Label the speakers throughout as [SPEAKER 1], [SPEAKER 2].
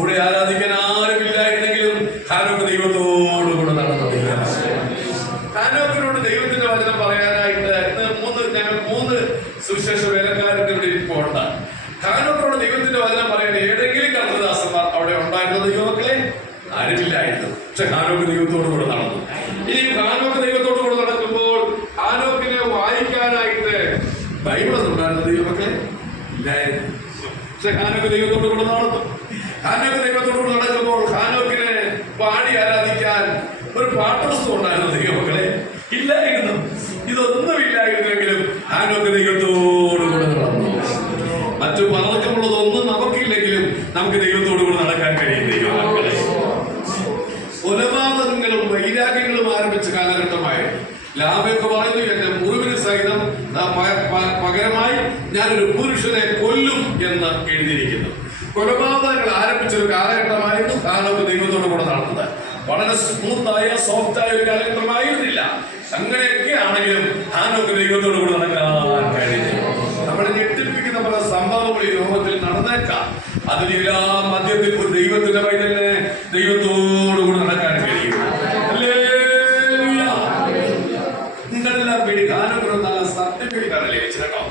[SPEAKER 1] കൂടെ ആരാധിക്കാൻ ആരുമില്ലായിരുന്നെങ്കിലും ഹാനോക്ക് ദൈവത്തോടു കൂടെ നടന്നത്. ഹാനോക്കിനോട് ദൈവത്തിന്റെ വചനം പറയാനായിട്ട് ഇന്ന് മൂന്ന് ഞങ്ങൾ മൂന്ന് സുവിശേഷ വേലക്കാരുടെ ഇവിടെ ഇരിപ്പോണ്ട. ഹാനോക്കിനോട് ദൈവത്തിന്റെ വചനം പറയാൻ ഏതെങ്കിലും കർത്തദാസന്മാർ അവിടെ ഉണ്ടായിരുന്ന? ദൈവമക്കളെ ആരുമില്ലായിരുന്നു. പക്ഷെ ഹാനോക്ക് ദൈവത്തോടു കൂടെ നടന്നു. ഇനി ഹാനോ പക്ഷെ ഹാനോക്ക് ദൈവത്തോട് കൂടെ നടന്നു ഹാനോക്ക് ദൈവത്തോട് കൂടെ നടക്കുമ്പോൾ ഹാനോക്കിനെ പാടി ആരാധിക്കാൻ ഒരു പാട്ടോസ്തം ഉണ്ടായിരുന്നു ദൈവമക്കളെ. ഇല്ലായിരുന്നു. ഇതൊന്നും ഇല്ലായിരുന്നെങ്കിലും ഹാനോക്ക് ദൈവത്തോട് കൂടെ നടന്നു. മറ്റു പലർക്കുമുള്ളതൊന്നും നമുക്കില്ലെങ്കിലും നമുക്ക് ദൈവത്തോട് കൂടെ നടക്കാൻ കഴിയും ദൈവമക്കളെ. കൊലപാതകങ്ങളും വൈരാഗ്യങ്ങളും ആരംഭിച്ച കാലഘട്ടമായിരുന്നു ലാഭയൊക്കെ പറയുന്നു എന്റെ മുറിവിന് സഹിതം പകരമായി ഞാനൊരു പുരുഷനെ എന്ന് എഴുതിയിരിക്കുന്നു. കൊലപാതകങ്ങൾ ആരംഭിച്ച ഒരു കാലഘട്ടമായിരുന്നു കാലത്ത് ദൈവത്തോട് കൂടെ നടന്നത്. വളരെ സ്മൂത്തായ സോഫ്റ്റായ ഒരു കാലഘട്ടമായിരുന്നില്ല. അങ്ങനെയൊക്കെ ആണെങ്കിലും ഹാനോക്ക് ദൈവത്തോട് കൂടെ നടക്കാൻ കഴിഞ്ഞു. നമ്മളെ ഞെട്ടിപ്പിക്കുന്ന പല സംഭവങ്ങൾ ഈ ലോകത്തിൽ നടന്നേക്കാം. അതിലെല്ലാം മധ്യത്തിൽ ഒരു ദൈവത്തിന്റെ പൈതലിനെ ദൈവത്തോടു കൂടെ നടക്കാൻ കഴിയും ഹല്ലേലൂയ. നിങ്ങളെല്ലാം വീട് ഗാനപുരം നല്ല സർട്ടിഫിക്കറ്റ് ആണ് ലഭിച്ചത് കേട്ടോ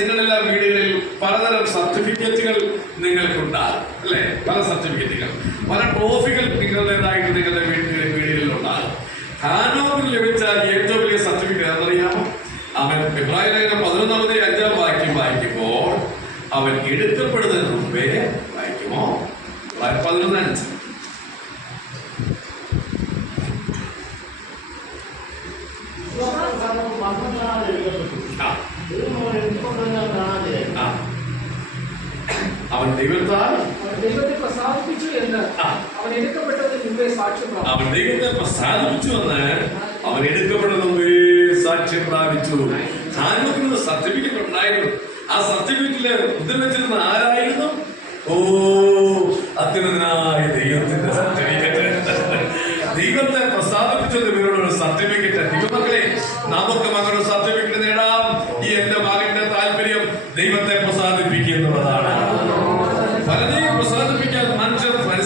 [SPEAKER 1] നിങ്ങളെല്ലാം വീടുകളിൽ പലതരം സർട്ടിഫിക്കറ്റുകൾ നിങ്ങൾക്കുണ്ടാകും അല്ലേ? പല സർട്ടിഫിക്കറ്റുകൾ. പല ട്രോഫികൾ നിങ്ങളുടേതായിട്ട് നിങ്ങളുടെ വീടുകളിൽ വീടുകളിൽ ഉണ്ടാകും ഹാനോവിൽ ലഭിച്ച ഏറ്റവും വലിയ സർട്ടിഫിക്കറ്റ് എന്നറിയാമോ അവൻ ഇബ്രാഹിം ലേഖനം പതിനൊന്നാമത്തെ അഞ്ചാം വാക്യം വായിക്കുമ്പോൾ അവൻ എടുക്കപ്പെടുന്നതിന് മുമ്പേ വായിക്കുമോ? പതിനൊന്ന് അഞ്ച് ആ ആ അവൻ ദൈവത്താൽ
[SPEAKER 2] ദൈവത്തെ പ്രസാദിപ്പിച്ചു എന്ന് അവൻ എടുക്കപ്പെട്ടതിന് മുമ്പേ സാക്ഷ്യം.
[SPEAKER 1] അവൻ ദൈവത്തെ പ്രസാദിപ്പിച്ചു എന്ന് അവൻ മുമ്പേ സാക്ഷ്യം പ്രാപിച്ചു. ഹാനോക്കിന് സർട്ടിഫിക്കറ്റ് ഉണ്ടായിരുന്നു. ആ സർട്ടിഫിക്കറ്റിൽ മുദ്രവെച്ചിരുന്ന ആരായിരുന്നു? ഓ അത്യുന്നതനായ ദൈവത്തിന്റെ സർട്ടിഫിക്കറ്റ് ദൈവത്തെ പ്രസാദിപ്പിച്ചത് ഇവരുടെ സർട്ടിഫിക്കറ്റ് ദൈവമക്കളെ നമുക്ക് മകളുടെ സർട്ടിഫിക്കറ്റ് നേടാം. ഈ എന്റെ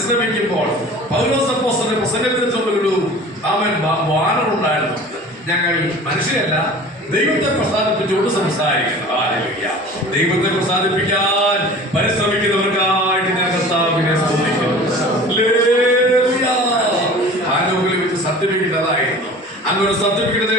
[SPEAKER 1] മനുഷ്യർ പരിശ്രമിക്കുമ്പോൾ പ്രസംഗത്തിന് ചൊല്ലുള്ളൂ അവൻ വാനുണ്ടായിരുന്നു ഞങ്ങൾ മനുഷ്യരല്ല ദൈവത്തെ പ്രസാദിപ്പിച്ചുകൊണ്ട് സംസാരിക്കുന്നു. ദൈവത്തെ പ്രസാദിപ്പിക്കാൻ പരിശ്രമിക്കുന്നവർക്കായിട്ട് ഞാൻ കർത്താവിനെ ലഭിച്ച സർട്ടിഫിക്കറ്റ് അങ്ങനെ സർട്ടിഫിക്കറ്റ്